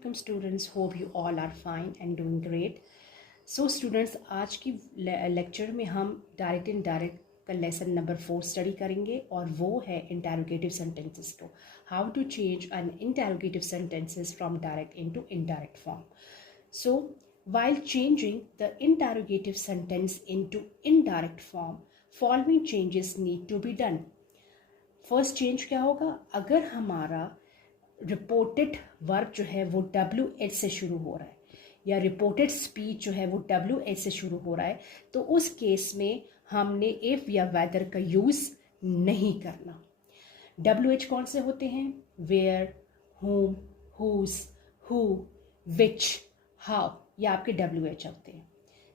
Welcome students, hope you all are fine and doing great. So students, आज की lecture में हम direct indirect का लेसन नंबर 4 स्टडी करेंगे और वो है इंटरोगेटिव सेंटेंसेस को, how to change an interrogative sentences from direct into indirect form. So while changing the interrogative sentence into indirect form, following changes need to be done. First change क्या होगा? अगर हमारा reported verb जो है वो WH से शुरू हो रहा है या रिपोर्टेड स्पीच जो है वो WH से शुरू हो रहा है, तो उस केस में हमने इफ या वेदर का यूज़ नहीं करना. WH कौन से होते हैं? Where, whom, whose, who, which, how, ये आपके WH होते हैं.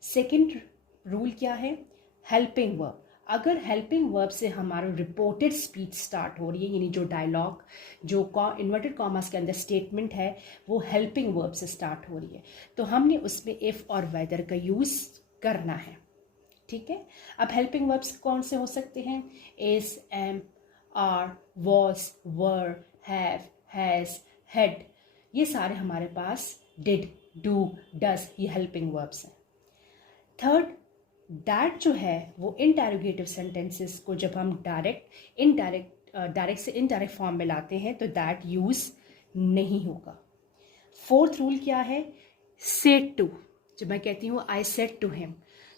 सेकेंड रूल क्या है? Helping verb. अगर हेल्पिंग वर्ब से हमारा रिपोर्टेड स्पीच स्टार्ट हो रही है, यानी जो डायलॉग, जो इन्वर्टेड कॉमास के अंदर स्टेटमेंट है, वो हेल्पिंग वर्ब से स्टार्ट हो रही है, तो हमने उसमें इफ और वेदर का यूज़ करना है. ठीक है. अब हेल्पिंग वर्ब्स कौन से हो सकते हैं? Is, am, are, was, were, have, has, had, ये सारे हमारे पास डिड, डू, डज, ये हेल्पिंग वर्ब्स हैं. थर्ड, दैट जो है वो इंटरोगेटिव सेंटेंसेस को जब हम डायरेक्ट से इनडायरेक्ट फॉर्म में लाते हैं तो दैट यूज़ नहीं होगा. फोर्थ रूल क्या है? Said to. जब मैं कहती हूँ आई सेड टू हिम,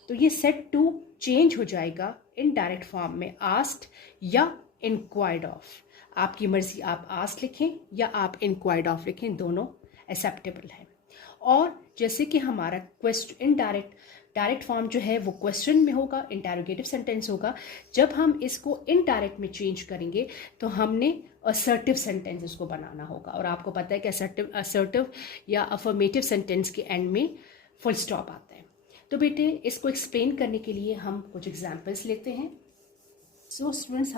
तो ये सेड टू चेंज हो जाएगा इनडायरेक्ट फॉर्म में आस्क्ड या इंक्वायर्ड ऑफ. आपकी मर्जी, आप आस्क्ड लिखें या आप इंक्वायर्ड ऑफ लिखें, दोनों एक्सेप्टेबल है. और जैसे कि हमारा क्वेश्चन डायरेक्ट फॉर्म जो है वो क्वेश्चन में होगा, इंटरोगेटिव सेंटेंस होगा. जब हम इसको इनडायरेक्ट में चेंज करेंगे तो हमने असर्टिव सेंटेंस इसको बनाना होगा. और आपको पता है कि असर्टिव या अफर्मेटिव सेंटेंस के एंड में फुल स्टॉप आता है. तो बेटे, इसको एक्सप्लेन करने के लिए हम कुछ एग्जाम्पल्स लेते हैं. सो स्टूडेंट्स,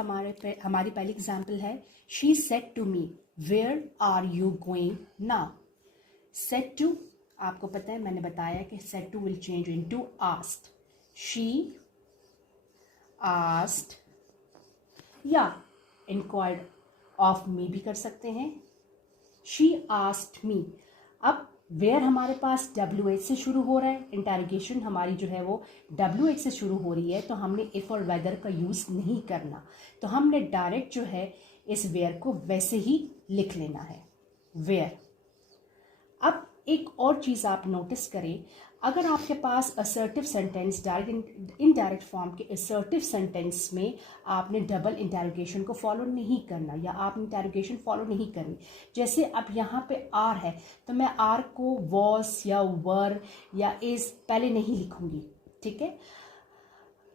हमारी पहली एग्जाम्पल है, she said to me where are you going now. Said to, आपको पता है, मैंने बताया कि said to will change into asked. She asked या इंक्वायर्ड ऑफ मी भी कर सकते हैं. She asked me. अब वेयर हमारे पास WH से शुरू हो रहा है, इंटरोगेशन हमारी जो है वो WH से शुरू हो रही है, तो हमने इफ और वेदर का यूज़ नहीं करना. तो हमने डायरेक्ट जो है इस वेयर को वैसे ही लिख लेना है, वेयर. अब एक और चीज़ आप नोटिस करें, अगर आपके पास assertive sentence direct indirect form के असर्टिव सेंटेंस में आपने डबल इंटरोगेशन को फॉलो नहीं करना या आप इंटरोगेशन फॉलो नहीं करनी. जैसे अब यहाँ पे आर है, तो मैं आर को वॉज या वर या इज पहले नहीं लिखूंगी. ठीक है.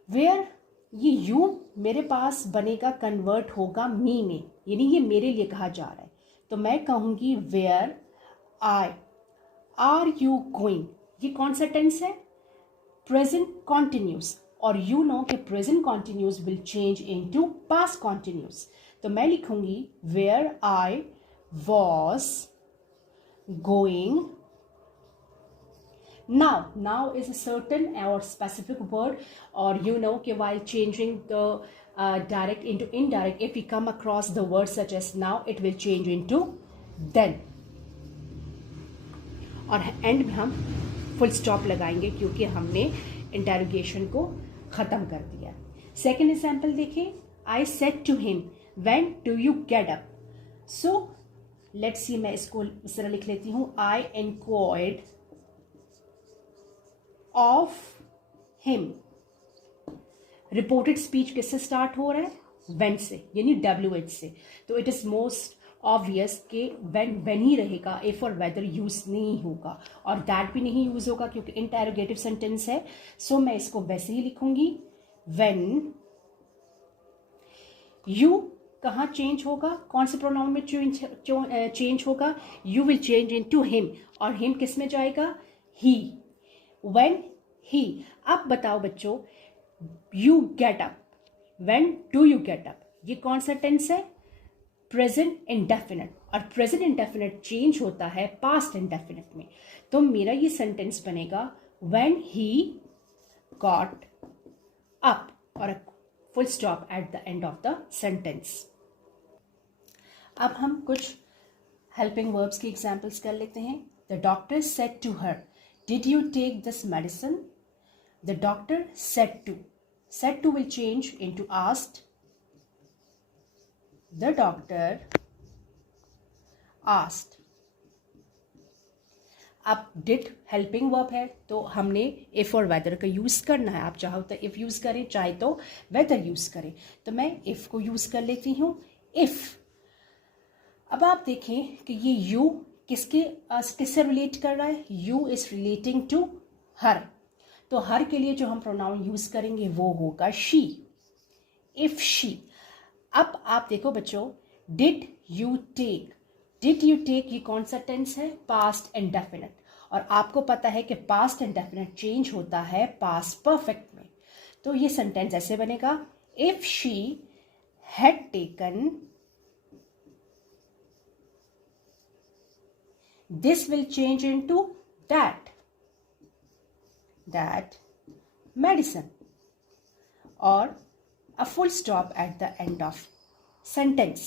वेयर, ये यू मेरे पास बनेगा, कन्वर्ट होगा मी में, यानी ये मेरे लिए कहा जा रहा है. तो मैं कहूँगी where I are you going. ये कौन सा टेंस है? Present continuous. और यू नो कि present continuous will change into past continuous. तो मैं लिखूंगी where I was going now. Now is a certain और स्पेसिफिक वर्ड. और यू नो कि while changing the direct into indirect, if we come across the word such as now, it will change into then. और and में हम full stop लगाएंगे क्योंकि हमने interrogation को ख़त्म कर दिया. सेकेंड एग्जाम्पल देखें, I said to him when do you get up. So let's see, मैं इसको इस तरह लिख लेती हूँ, I inquired of him. Reported speech किससे स्टार्ट हो रहा है? व्हेन से, यानी WH से. तो इट इज मोस्ट ऑब्वियस कि व्हेन ही रहेगा, इफ और वेदर यूज नहीं होगा और दैट भी नहीं यूज होगा क्योंकि इंटरोगेटिव सेंटेंस है. सो मैं इसको वैसे ही लिखूंगी, व्हेन. यू कहाँ चेंज होगा? कौन से प्रोनाउन में चेंज होगा? You will change into him. और हिम किस में जाएगा? ही. When he. अब बताओ बच्चों, you get up, when do you get up, ये कौन सा टेंस है? Present indefinite. और प्रेजेंट इंडेफिनिट चेंज होता है पास्ट इंडेफिनिट में. तो मेरा ये सेंटेंस बनेगा व्हेन ही गॉट अप और full stop at the end of the sentence. अब हम कुछ हेल्पिंग वर्ब्स की एग्जाम्पल्स कर लेते हैं। The doctor said to her, did you take this medicine? The doctor said to will change into asked. The doctor asked. अब did helping verb है तो हमने इफ और वेदर का यूज करना है। आप चाहो तो इफ यूज करें, चाहे तो वेदर यूज करें। तो मैं इफ को यूज कर लेती हूँ। इफ, अब आप देखें कि ये यू किससे रिलेट कर रहा है? You is relating to her. तो हर के लिए जो हम प्रोनाउन यूज करेंगे वो होगा शी। If she. अब आप देखो बच्चों, did you take, did you take ये कौन सा टेंस है? Past indefinite. और आपको पता है कि पास्ट इंडेफिनिट चेंज होता है पास्ट परफेक्ट में। तो ये सेंटेंस ऐसे बनेगा, if she had taken this will change into that medicine, और a full stop at the end of sentence.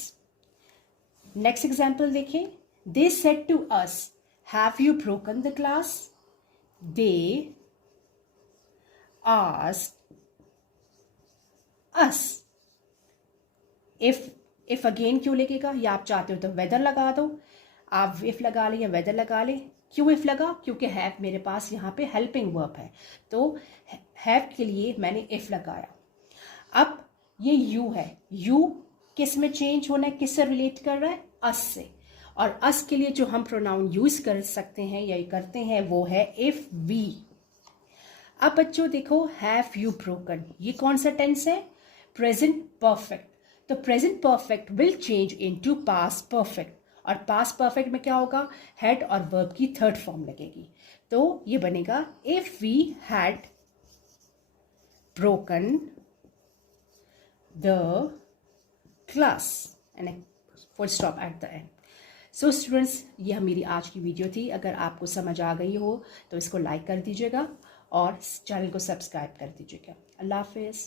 Next example देखें। They said to us, have you broken the glass? They asked us. if again क्यों लगेगा? या आप चाहते हो तो weather लगा दो, आप if लगा लें या weather लगा लें। क्यों if लगा? क्योंकि have मेरे पास यहाँ पे helping verb है, तो have के लिए मैंने if लगाया। अब ये यू है, यू किस में चेंज होना है? किससे रिलेट कर रहा है? अस से। और अस के लिए जो हम प्रोनाउन यूज कर सकते हैं या करते हैं वो है इफ वी। अब बच्चों देखो, हैव यू ब्रोकन, ये कौन सा टेंस है? Present perfect. तो present perfect will change into past perfect, और पास्ट परफेक्ट में क्या होगा? हैड और वर्ब की थर्ड फॉर्म लगेगी। तो ये बनेगा if we had broken the class and a full stop at the end. So students, ये मेरी आज की वीडियो थी। अगर आपको समझ आ गई हो तो इसको लाइक कर दीजिएगा और चैनल को सब्सक्राइब कर दीजिएगा। अल्लाह हाफिज़।